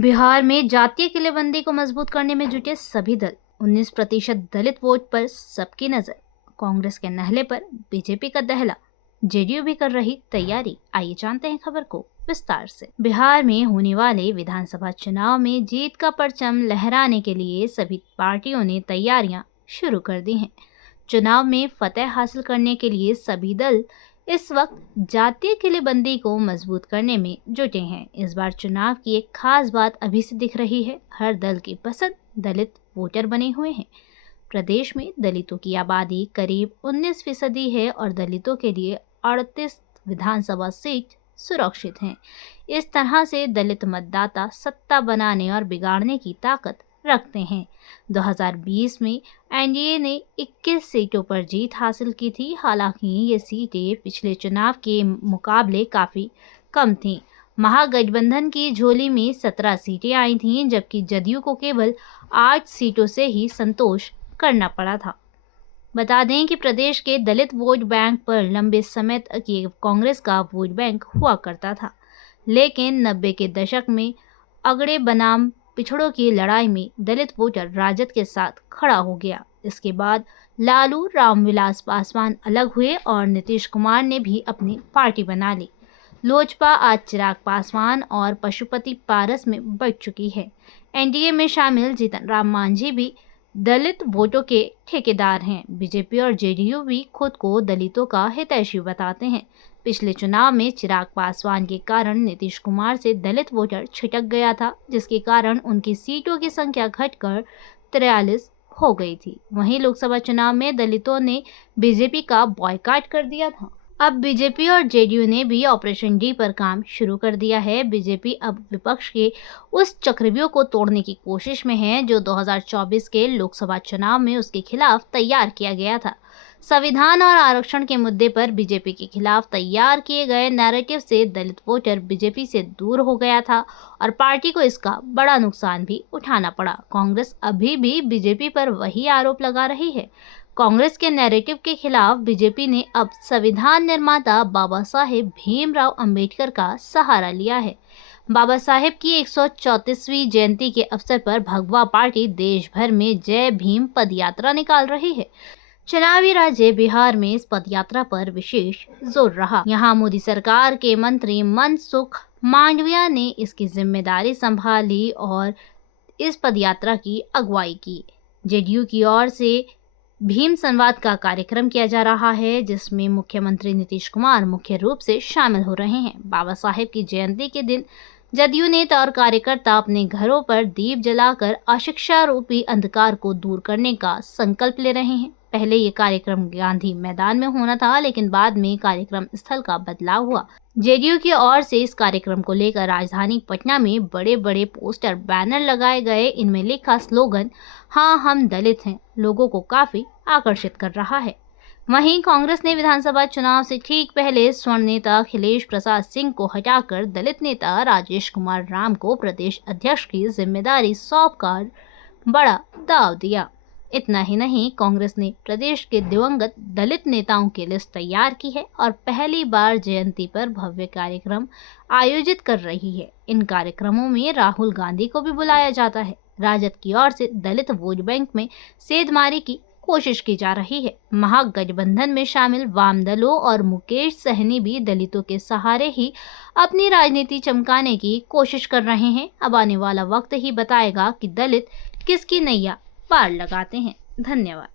बिहार में जातीय किलेबंदी को मजबूत करने में जुटे सभी दल। 19% दलित वोट पर सबकी नजर। कांग्रेस के नहले पर बीजेपी का दहला। जेडीयू भी कर रही तैयारी। आइए जानते हैं खबर को विस्तार से। बिहार में होने वाले विधानसभा चुनाव में जीत का परचम लहराने के लिए सभी पार्टियों ने तैयारियां शुरू कर दी हैं। चुनाव में फतेह हासिल करने के लिए सभी दल इस वक्त जातीय किलेबंदी को मजबूत करने में जुटे हैं। इस बार चुनाव की एक खास बात अभी से दिख रही है। हर दल की पसंद दलित वोटर बने हुए हैं। प्रदेश में दलितों की आबादी करीब 19% है और दलितों के लिए 38 विधानसभा सीट सुरक्षित हैं। इस तरह से दलित मतदाता सत्ता बनाने और बिगाड़ने की ताकत रखते हैं। 2020 में एनडीए ने 21 सीटों पर जीत हासिल की थी। हालांकि ये सीटें पिछले चुनाव के मुकाबले काफ़ी कम थीं। महागठबंधन की झोली में 17 सीटें आई थीं, जबकि जदयू को केवल 8 सीटों से ही संतोष करना पड़ा था। बता दें कि प्रदेश के दलित वोट बैंक पर लंबे समय तक ये कांग्रेस का वोट बैंक हुआ करता था, लेकिन 90 के दशक में अगड़े बनाम पिछड़ों की लड़ाई में दलित वोटर राजद के साथ खड़ा हो गया। इसके बाद लालू रामविलास पासवान अलग हुए और नीतीश कुमार ने भी अपनी पार्टी बना ली। लोजपा आज चिराग पासवान और पशुपति पारस में बढ़ चुकी है। एनडीए में शामिल जीतन राम मांझी भी दलित वोटों के ठेकेदार हैं। बीजेपी और जेडीयू भी खुद को दलितों का हितैषी बताते हैं। पिछले चुनाव में चिराग पासवान के कारण नीतीश कुमार से दलित वोटर छिटक गया था, जिसके कारण उनकी सीटों की संख्या घटकर 43 हो गई थी। वहीं लोकसभा चुनाव में दलितों ने बीजेपी का बॉयकॉट कर दिया था। अब बीजेपी और जेडीयू ने भी ऑपरेशन डी पर काम शुरू कर दिया है। बीजेपी अब विपक्ष के उस चक्रव्यूह को तोड़ने की कोशिश में है जो 2024 के लोकसभा चुनाव में उसके खिलाफ तैयार किया गया था। संविधान और आरक्षण के मुद्दे पर बीजेपी के खिलाफ तैयार किए गए नैरेटिव से दलित वोटर बीजेपी से दूर हो गया था और पार्टी को इसका बड़ा नुकसान भी उठाना पड़ा। कांग्रेस अभी भी बीजेपी पर वही आरोप लगा रही है। कांग्रेस के नैरेटिव के खिलाफ बीजेपी ने अब संविधान निर्माता बाबा साहेब भीमराव अंबेडकर का सहारा लिया है। बाबा साहेब की 134वीं जयंती के अवसर पर भगवा पार्टी देश भर में जय भीम पदयात्रा निकाल रही है। चुनावी राज्य बिहार में इस पदयात्रा पर विशेष जोर रहा। यहाँ मोदी सरकार के मंत्री मनसुख मांडविया ने इसकी जिम्मेदारी संभाली और इस पदयात्रा की अगुवाई की। जेडीयू की ओर से भीम संवाद का कार्यक्रम किया जा रहा है, जिसमें मुख्यमंत्री नीतीश कुमार मुख्य रूप से शामिल हो रहे हैं। बाबा साहेब की जयंती के दिन जदयू नेता और कार्यकर्ता अपने घरों पर दीप जलाकर अशिक्षा रूपी अंधकार को दूर करने का संकल्प ले रहे हैं। पहले ये कार्यक्रम गांधी मैदान में होना था, लेकिन बाद में कार्यक्रम स्थल का बदलाव हुआ। जेडीयू की ओर से इस कार्यक्रम को लेकर राजधानी पटना में बड़े बड़े पोस्टर बैनर लगाए गए। इनमें लिखा स्लोगन "हाँ हम दलित हैं" लोगों को काफी आकर्षित कर रहा है। वहीं कांग्रेस ने विधानसभा चुनाव से ठीक पहले स्वर्ण नेता अखिलेश प्रसाद सिंह को हटाकर दलित नेता राजेश कुमार राम को प्रदेश अध्यक्ष की जिम्मेदारी सौंपकर बड़ा दाव दिया। इतना ही नहीं, कांग्रेस ने प्रदेश के दिवंगत दलित नेताओं की लिस्ट तैयार की है और पहली बार जयंती पर भव्य कार्यक्रम आयोजित कर रही है। इन कार्यक्रमों में राहुल गांधी को भी बुलाया जाता है। राजद की ओर से दलित वोट बैंक में सेंधमारी की कोशिश की जा रही है। महागठबंधन में शामिल वाम दलों और मुकेश सहनी भी दलितों के सहारे ही अपनी राजनीति चमकाने की कोशिश कर रहे हैं। अब आने वाला वक्त ही बताएगा कि दलित किसकी नैया पार लगाते हैं। धन्यवाद।